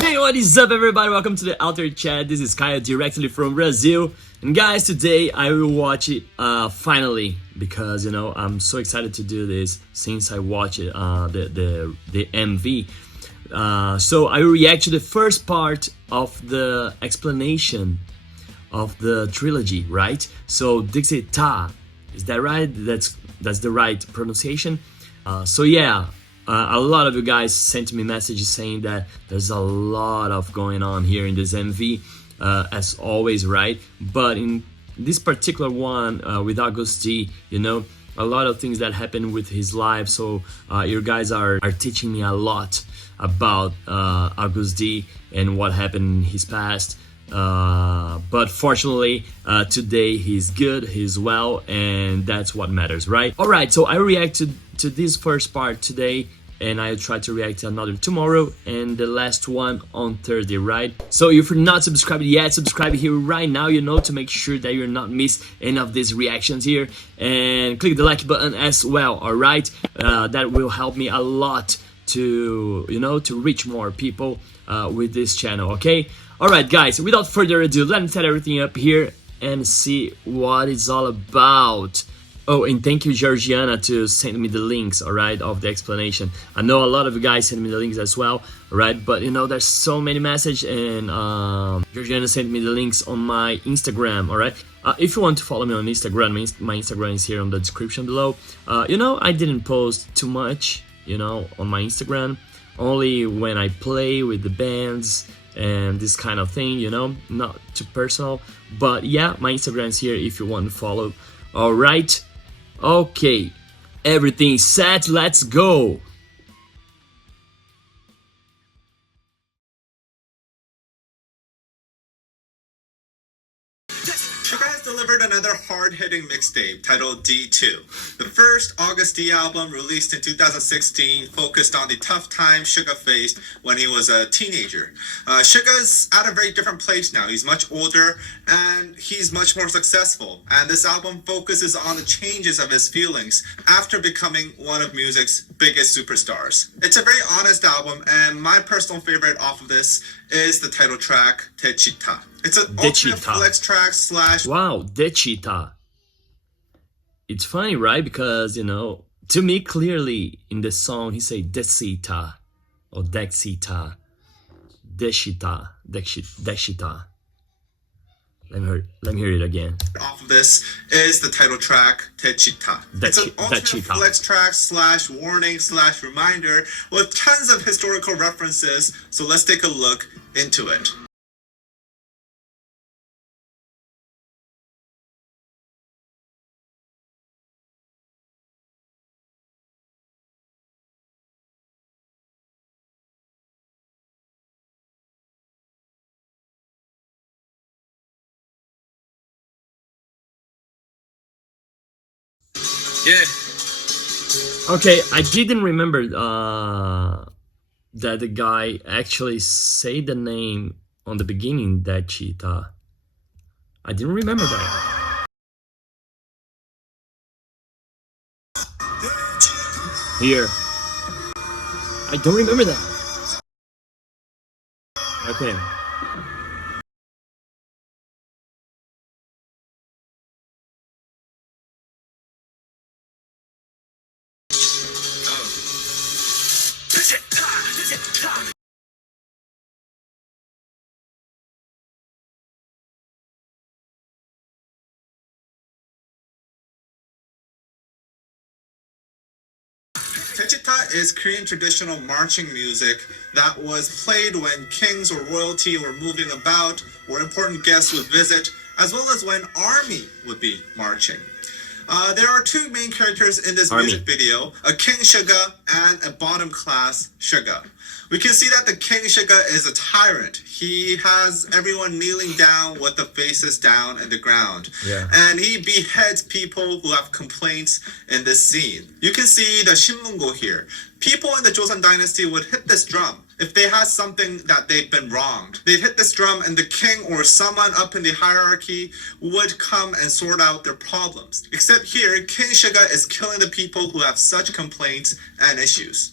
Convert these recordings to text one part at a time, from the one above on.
Hey, what is up everybody? Welcome to the Outer Chat. This is Kaya directly from Brazil. And guys, today I will watch it finally because I'm so excited to do this since I watched it, the MV. So I will react to the first part of the explanation of the trilogy, right? So Daechwita, is that right? That's the right pronunciation. So yeah. A lot of you guys sent me messages saying that there's a lot of going on here in this MV, as always, right? But in this particular one, with Agust, a lot of things that happen with his life. So you guys are teaching me a lot about Agust and what happened in his past. But fortunately, today he's good, he's well, and that's what matters, right? Alright, so I reacted to this first part today, and I'll try to react to another tomorrow, and the last one on Thursday, right? So if you're not subscribed yet, subscribe here right now, to make sure that you're not miss any of these reactions here, and click the like button as well, alright? That will help me a lot to, to reach more people with this channel, okay? Alright guys, without further ado, let me set everything up here and see what it's all about. Oh, and thank you Georgiana to send me the links, alright, of the explanation. I know a lot of you guys send me the links as well, alright, but there's so many messages, and Georgiana sent me the links on my Instagram, alright? If you want to follow me on Instagram, my Instagram is here on the description below. I didn't post too much, on my Instagram, only when I play with the bands and this kind of thing, not too personal. But yeah, my Instagram is here if you want to follow. Alright, okay, everything set, let's go. Suga has delivered another hard-hitting mixtape titled D2. The first August D album, released in 2016, focused on the tough time Suga faced when he was a teenager. Suga's at a very different place now. He's much older and he's much more successful. And this album focuses on the changes of his feelings after becoming one of music's biggest superstars. It's a very honest album, and my personal favorite off of this is the title track, Daechwita. It's an ultimate flex track slash... Wow, Daechwita. It's funny, right? Because, to me, clearly, in the song, he say Daechwita, or Daechwita, Daechwita. Let me hear it again. Off of this is the title track, Daechwita. It's an ultimate flex track slash warning slash reminder with tons of historical references, so let's take a look into it. Yeah. Okay, I didn't remember that the guy actually say the name on the beginning, Daechwita. I didn't remember that. Here. I don't remember that. Okay. Daechwita is Korean traditional marching music that was played when kings or royalty were moving about, or important guests would visit, as well as when army would be marching. There are two main characters in this music video, a King Suga and a bottom class Suga. We can see that the King Suga is a tyrant. He has everyone kneeling down with the faces down in the ground. Yeah. And he beheads people who have complaints in this scene. You can see the Shinmungo here. People in the Joseon dynasty would hit this drum if they had something that they've been wronged. They'd hit this drum and the king or someone up in the hierarchy would come and sort out their problems. Except here, King Suga is killing the people who have such complaints and issues.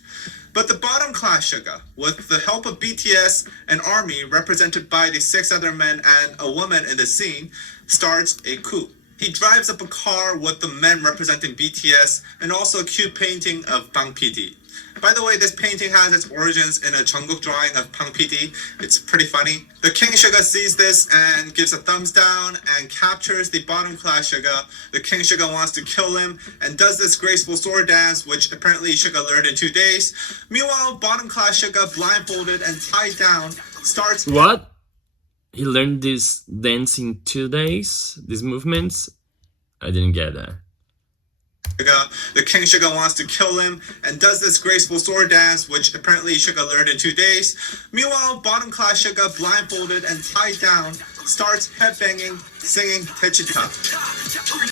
But the bottom class Suga, with the help of BTS and army represented by the 6 other men and a woman in the scene, starts a coup. He drives up a car with the men representing BTS and also a cute painting of Bang PD. By the way, this painting has its origins in a Jungkook drawing of Bang PD. It's pretty funny. The King Suga sees this and gives a thumbs down and captures the bottom class Suga. The King Suga wants to kill him and does this graceful sword dance, which apparently Suga learned in 2 days. Meanwhile, bottom class Suga, blindfolded and tied down, starts... What? He learned this dance in 2 days? These movements? I didn't get that. The King Suga wants to kill him and does this graceful sword dance, which apparently Suga learned in 2 days. Meanwhile, bottom class Suga, blindfolded and tied down, starts headbanging, singing Daechwita.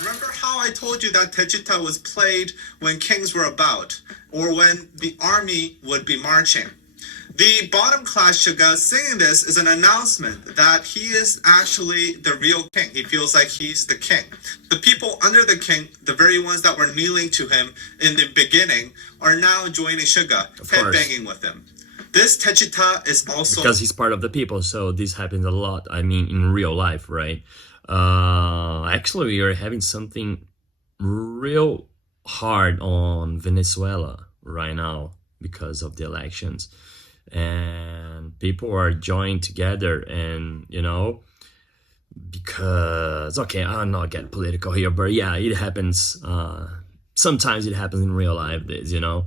Remember how I told you that Daechwita was played when kings were about, or when the army would be marching? The bottom class Suga singing this is an announcement that he is actually the real king. He feels like he's the king. The people under the king, the very ones that were kneeling to him in the beginning, are now joining Suga, headbanging with him. This Daechwita is also... Because he's part of the people, so this happens a lot. I mean, in real life, right? Actually, we are having something real hard on Venezuela right now because of the elections. And people are joining together and, you know, because, okay, I'm not getting political here, but yeah, it happens. Sometimes it happens in real life, you know.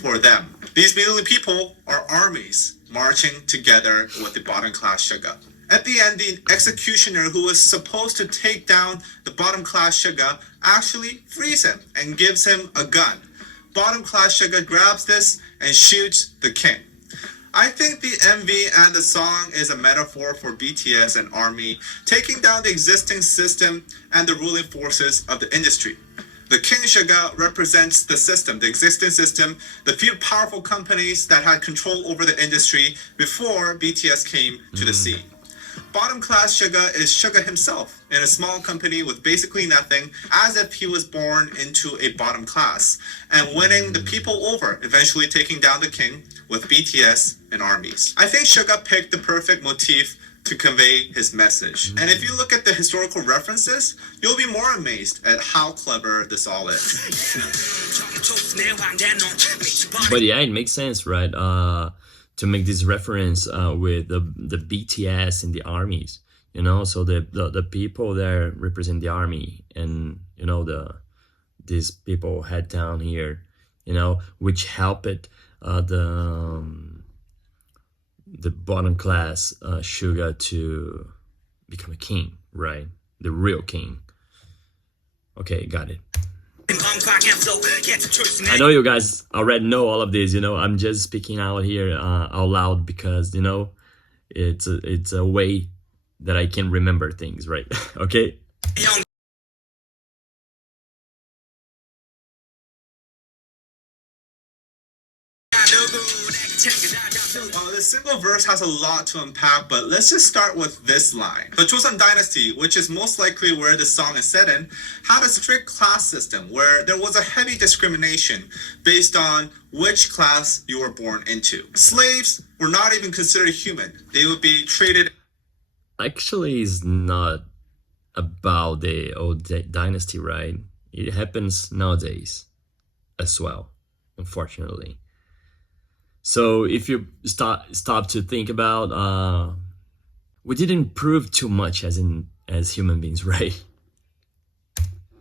For them, these kneeling people are armies marching together with the bottom class Suga. At the end, the executioner who was supposed to take down the bottom class Suga actually frees him and gives him a gun. Bottom class Suga grabs this and shoots the king. I think the MV and the song is a metaphor for BTS and ARMY taking down the existing system and the ruling forces of the industry. The King Suga represents the system, the existing system, the few powerful companies that had control over the industry before BTS came to the scene. Bottom class Suga is Suga himself in a small company with basically nothing, as if he was born into a bottom class, and winning the people over, eventually taking down the king with BTS and armies. I think Suga picked the perfect motif to convey his message. And if you look at the historical references, you'll be more amazed at how clever this all is. But yeah, it makes sense, right? To make this reference with the BTS and the armies, you know, so the people there represent the army, and you know these people head down here, you know, which help it the bottom class Suga to become a king, right? The real king. Okay, got it. I know you guys already know all of this, you know. I'm just speaking out here out loud because, you know, it's a way that I can remember things, right? Okay. The single verse has a lot to unpack, but let's just start with this line. The Joseon Dynasty, which is most likely where the song is set in, had a strict class system where there was a heavy discrimination based on which class you were born into. Slaves were not even considered human. They would be treated... Actually, it's not about the old dynasty, right? It happens nowadays as well, unfortunately. So if you stop to think about, we didn't improve too much as human beings, right?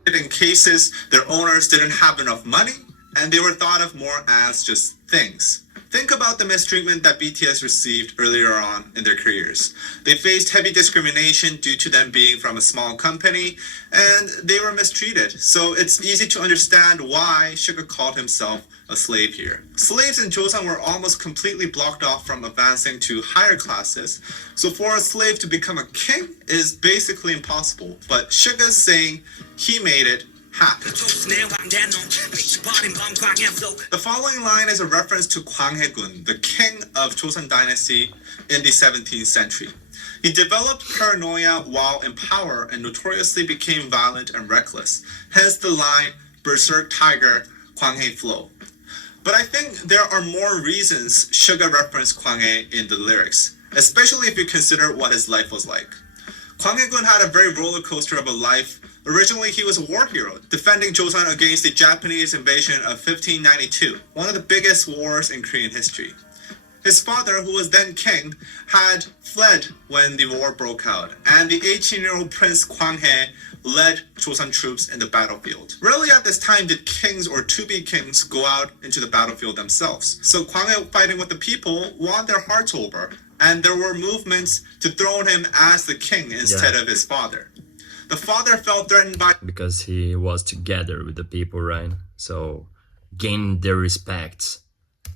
In cases, their owners didn't have enough money, and they were thought of more as just things. Think about the mistreatment that BTS received earlier on in their careers. They faced heavy discrimination due to them being from a small company, and they were mistreated. So it's easy to understand why Suga called himself a slave here. Slaves in Joseon were almost completely blocked off from advancing to higher classes. So for a slave to become a king is basically impossible. But Suga's saying he made it happen. The following line is a reference to Kwang Hae-gun, the king of Joseon Dynasty in the 17th century. He developed paranoia while in power and notoriously became violent and reckless, hence the line, Berserk Tiger, Kwanghae Flow. But I think there are more reasons Suga referenced Kwanghae in the lyrics, especially if you consider what his life was like. Kwanghae-gun had a very roller coaster of a life. Originally, he was a war hero, defending Joseon against the Japanese invasion of 1592, one of the biggest wars in Korean history. His father, who was then king, had fled when the war broke out, and the 18-year-old Prince Kwanghae led Joseon troops in the battlefield. Rarely at this time did kings or to-be kings go out into the battlefield themselves. So Kwanghae, fighting with the people, won their hearts over, and there were movements to throne him as the king instead of his father. The father felt threatened by... Because he was together with the people, right? So, gain their respect.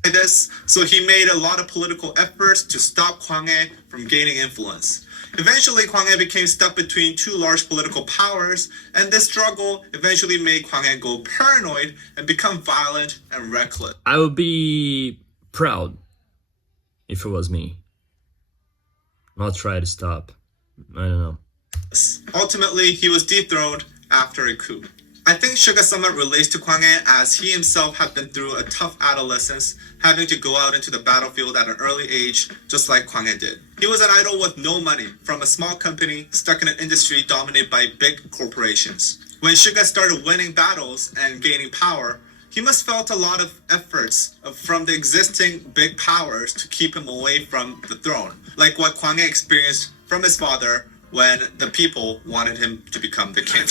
This, so he made a lot of political efforts to stop Kwanghae from gaining influence. Eventually, Kwanghae became stuck between two large political powers, and this struggle eventually made Kwanghae go paranoid and become violent and reckless. I would be proud if it was me. I'll try to stop. I don't know. Ultimately, he was dethroned after a coup. I think Suga somewhat relates to Kwanghae as he himself had been through a tough adolescence, having to go out into the battlefield at an early age, just like Kwanghae did. He was an idol with no money, from a small company stuck in an industry dominated by big corporations. When Suga started winning battles and gaining power, he must felt a lot of efforts from the existing big powers to keep him away from the throne, like what Kwanghae experienced from his father when the people wanted him to become the king.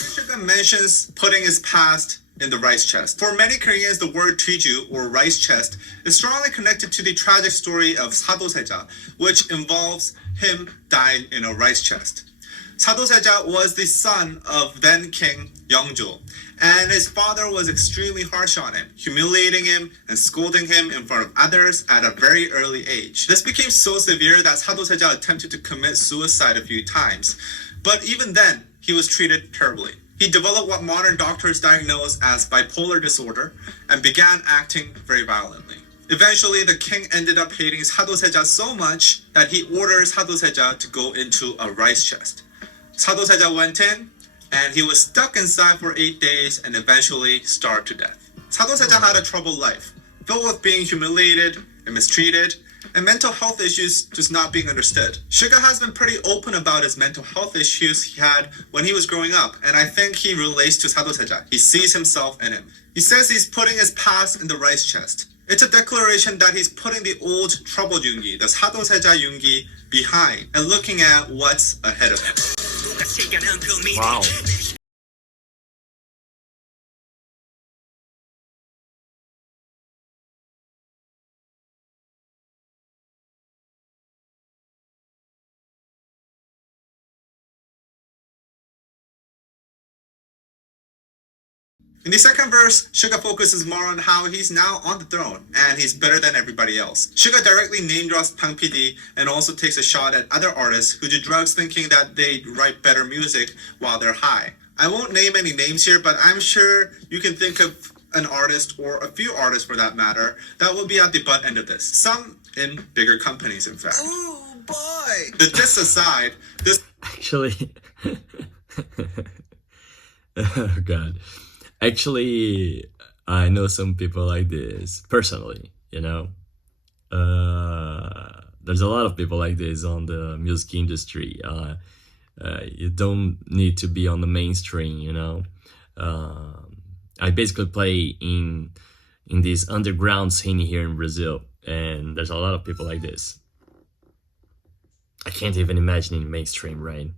Suga mentions putting his past in the rice chest. For many Koreans, the word Twiju, or rice chest, is strongly connected to the tragic story of Sadoseja, which involves him dying in a rice chest. Sadoseja was the son of then King Yeongjo, and his father was extremely harsh on him, humiliating him and scolding him in front of others at a very early age. This became so severe that Sadoseja attempted to commit suicide a few times, but even then, he was treated terribly. He developed what modern doctors diagnose as bipolar disorder and began acting very violently. Eventually, the king ended up hating Sadoseja so much that he orders Sadoseja to go into a rice chest. Sadoseja went in, and he was stuck inside for 8 days and eventually starved to death. Sadoseja had a troubled life, filled with being humiliated and mistreated, and mental health issues just not being understood. Suga has been pretty open about his mental health issues he had when he was growing up, and I think he relates to Sadoseja. He sees himself in him. He says he's putting his past in the rice chest. It's a declaration that he's putting the old troubled Yoongi, the Sadoseja Yoongi, behind and looking at what's ahead of him. Wow. In the second verse, Suga focuses more on how he's now on the throne and he's better than everybody else. Suga directly name drops Bang PD and also takes a shot at other artists who do drugs thinking that they write better music while they're high. I won't name any names here, but I'm sure you can think of an artist or a few artists for that matter that will be at the butt end of this. Some in bigger companies, in fact. Oh boy! But this aside, this Actually, oh god. Actually, I know some people like this personally, you know. There's a lot of people like this on the music industry. You don't need to be on the mainstream, you know. I basically play in this underground scene here in Brazil, and there's a lot of people like this. I can't even imagine in mainstream, right?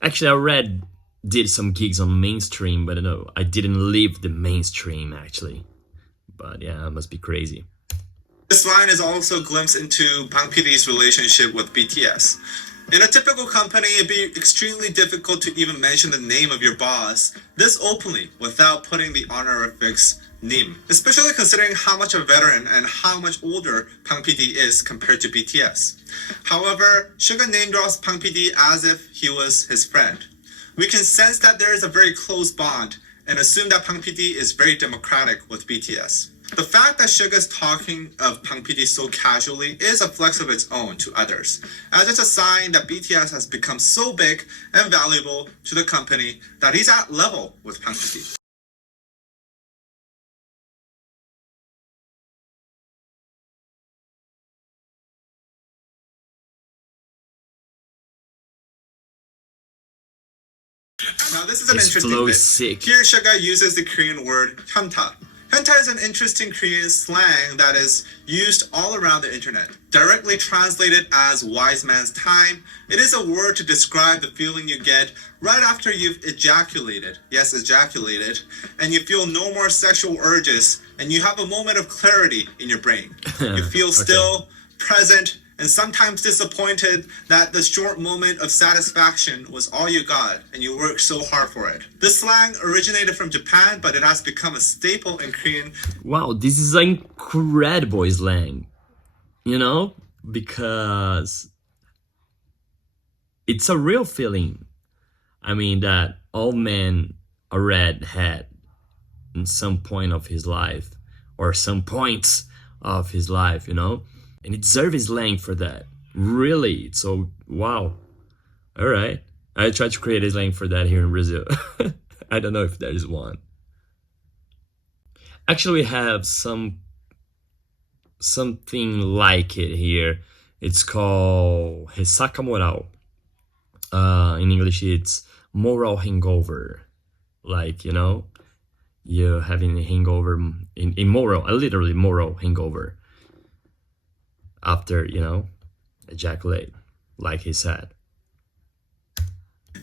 Actually, I did some gigs on mainstream, but no, I didn't leave the mainstream actually. But yeah, it must be crazy. This line is also a glimpse into Bang PD's relationship with BTS. In a typical company, it'd be extremely difficult to even mention the name of your boss this openly without putting the honorifics Nim, especially considering how much a veteran and how much older Bang PD is compared to BTS. However, Suga name drops Bang PD as if he was his friend. We can sense that there is a very close bond and assume that Bang PD is very democratic with BTS. The fact that Suga's talking of Bang PD so casually is a flex of its own to others, as it's a sign that BTS has become so big and valuable to the company that he's at level with Bang PD. Now this is an His interesting flow bit. is sick. Here Suga uses the Korean word hyunta. Hyunta is an interesting Korean slang that is used all around the internet. Directly translated as wise man's time, it is a word to describe the feeling you get right after you've ejaculated. Yes, ejaculated. And you feel no more sexual urges and you have a moment of clarity in your brain. You feel still, present, and sometimes disappointed that the short moment of satisfaction was all you got and you worked so hard for it. This slang originated from Japan, but it has become a staple in Korean. Wow, this is incredible slang, you know, because it's a real feeling. I mean, that all men already had in some point of his life or some points of his life, you know. And it deserves slang for that. Really. So, wow. All right. I tried to create a slang for that here in Brazil. I don't know if there is one. Actually, we have something like it here. It's called Ressaca Moral. In English, it's moral hangover. Like, you know, you're having a hangover, in moral, a literally moral hangover. After, you know, ejaculate, like he said.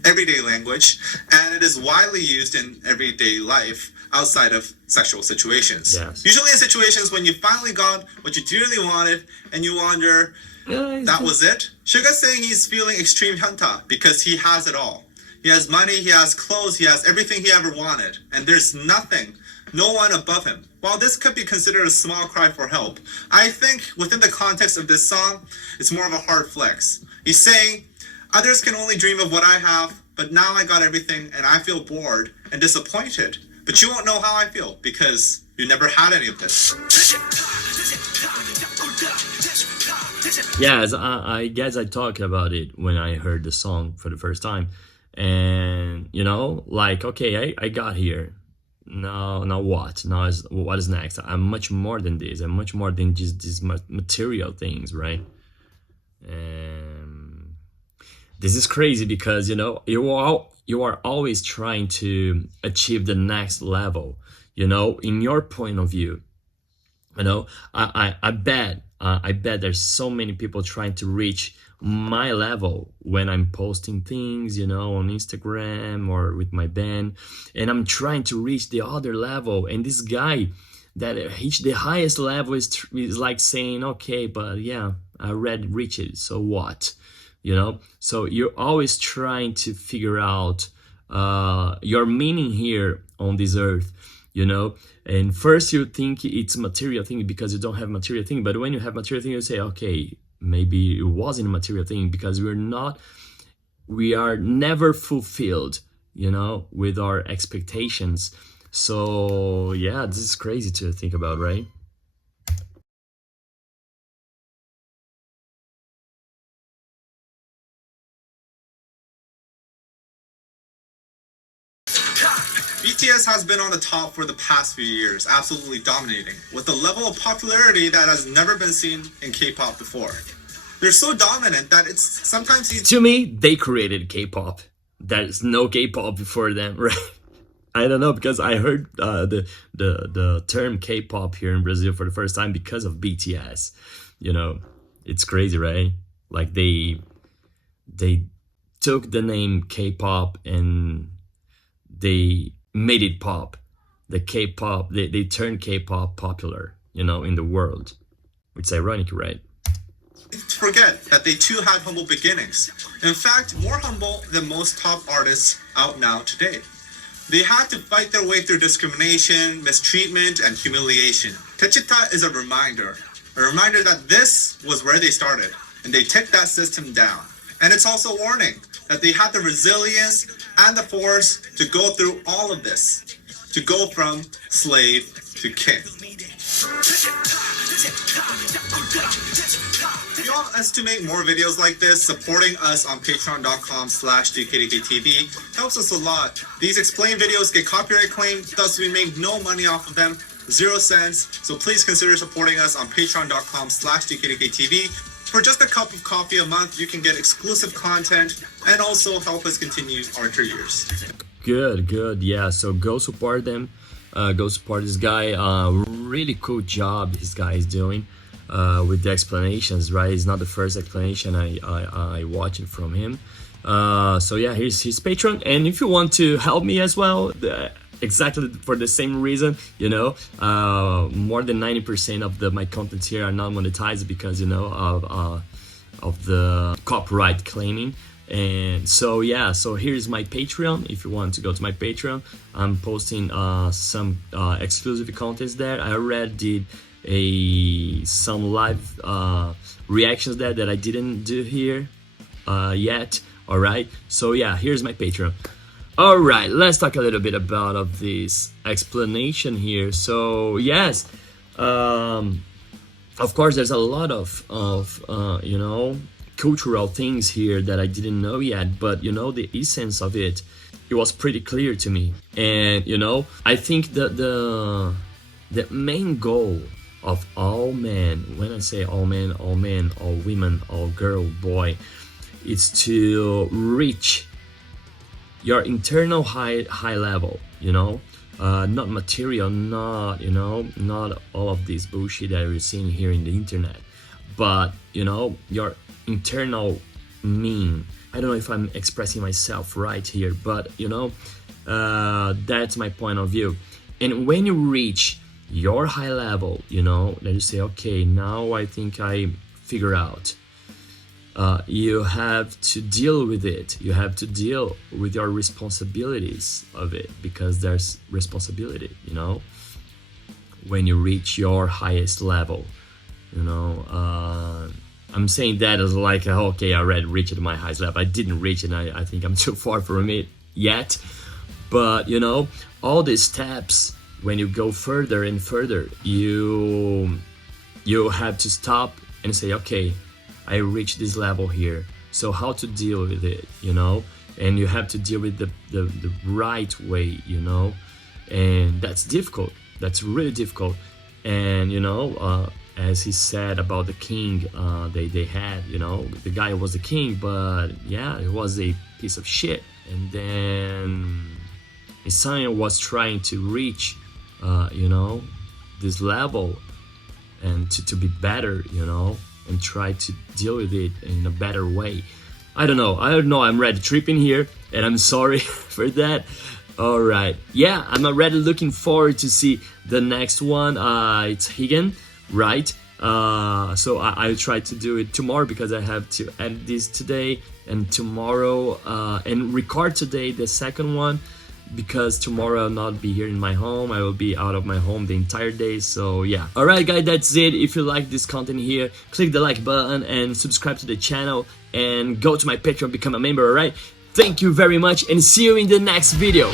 Everyday language, and it is widely used in everyday life outside of sexual situations. Yes. Usually in situations when you finally got what you dearly wanted and you wonder, that was it? Suga's saying he's feeling extreme hyunta because he has it all. He has money, he has clothes, he has everything he ever wanted, and there's nothing, no one above him. While this could be considered a small cry for help, I think within the context of this song, it's more of a hard flex. He's saying, others can only dream of what I have, but now I got everything and I feel bored and disappointed. But you won't know how I feel because you never had any of this. Yes, I guess I talked about it when I heard the song for the first time. And, you know, like, okay, I got here. Now what? What is next? I'm much more than this. I'm much more than just these material things, right? This is crazy because, you know, you are always trying to achieve the next level, you know, in your point of view. You know, I bet there's so many people trying to reach my level when I'm posting things, you know, on Instagram or with my band, and I'm trying to reach the other level. And this guy that reached the highest level is like saying, okay, but yeah, I already reached it, so what? You know, so you're always trying to figure out your meaning here on this earth, you know. And first you think it's a material thing because you don't have material thing, but when you have material thing, you say, okay, maybe it wasn't a material thing because we are never fulfilled, you know, with our expectations. So yeah, this is crazy to think about, right? BTS has been on the top for the past few years, absolutely dominating, with a level of popularity that has never been seen in K-pop before. They're so dominant that it's sometimes easy. To me, they created K-pop. There's no K-pop before them, right? I don't know, because I heard the term K-pop here in Brazil for the first time because of BTS. You know, it's crazy, right? Like they took the name K-pop and they made it pop. The K-pop, they turned K-pop popular, you know, in the world. Which is ironic, right? Forget that they too had humble beginnings. In fact, more humble than most top artists out now today. They had to fight their way through discrimination, mistreatment, and humiliation. Daechwita is a reminder that this was where they started, and they took that system down. And it's also a warning that they had the resilience and the force to go through all of this, to go from slave to king. If you all estimate more videos like this, supporting us on patreon.com/DKDKTV helps us a lot. These explain videos get copyright claimed, thus we make no money off of them, 0 cents. So please consider supporting us on patreon.com/DKDKTV. For just a cup of coffee a month, you can get exclusive content and also help us continue our careers. Good. Yeah, so go support them. Go support this guy. Really cool job this guy is doing with the explanations, right? It's not the first explanation I watched from him. So yeah, here's his Patreon. And if you want to help me as well, exactly for the same reason, you know, more than 90% of my contents here are not monetized because, you know, of the copyright claiming. And so yeah, so here's my Patreon. If you want to go to my Patreon, I'm posting some exclusive contents there. I already did some live reactions there that I didn't do here yet. All right, so yeah, here's my Patreon. All right, let's talk a little bit about this explanation here. So yes, of course, there's a lot of you know, cultural things here that I didn't know yet, but you know, the essence of it was pretty clear to me. And you know, I think that the main goal of all men, when I say all men, all women, all girl, boy, is to reach your internal high level, you know, not material, not, you know, not all of this bullshit that we're seeing here in the internet, but you know, your internal mean. I don't know if I'm expressing myself right here, but you know, that's my point of view. And when you reach your high level, you know, then you say, okay, now I think I figure out. You have to deal with it. You have to deal with your responsibilities of it, because there's responsibility, you know, when you reach your highest level, you know. I'm saying that as like, okay, I already reached my highest level. I didn't reach it. I think I'm too far from it yet. But, you know, all these steps, when you go further and further, you have to stop and say, okay, I reached this level here. So how to deal with it, you know? And you have to deal with the right way, you know? And that's difficult. That's really difficult. And, you know, as he said about the king they had, you know, the guy was the king, but yeah, it was a piece of shit. And then his son was trying to reach, you know, this level and to be better, you know, and try to deal with it in a better way. I don't know, I'm already tripping here, and I'm sorry for that. All right, yeah, I'm already looking forward to see the next one. It's Higan, right? So I'll try to do it tomorrow because I have to edit this today and tomorrow, and record today the second one, because tomorrow I'll not be here in my home. I will be out of my home the entire day. So yeah. Alright guys, that's it. If you like this content here, click the like button and subscribe to the channel and go to my Patreon, become a member. Alright, thank you very much and see you in the next video.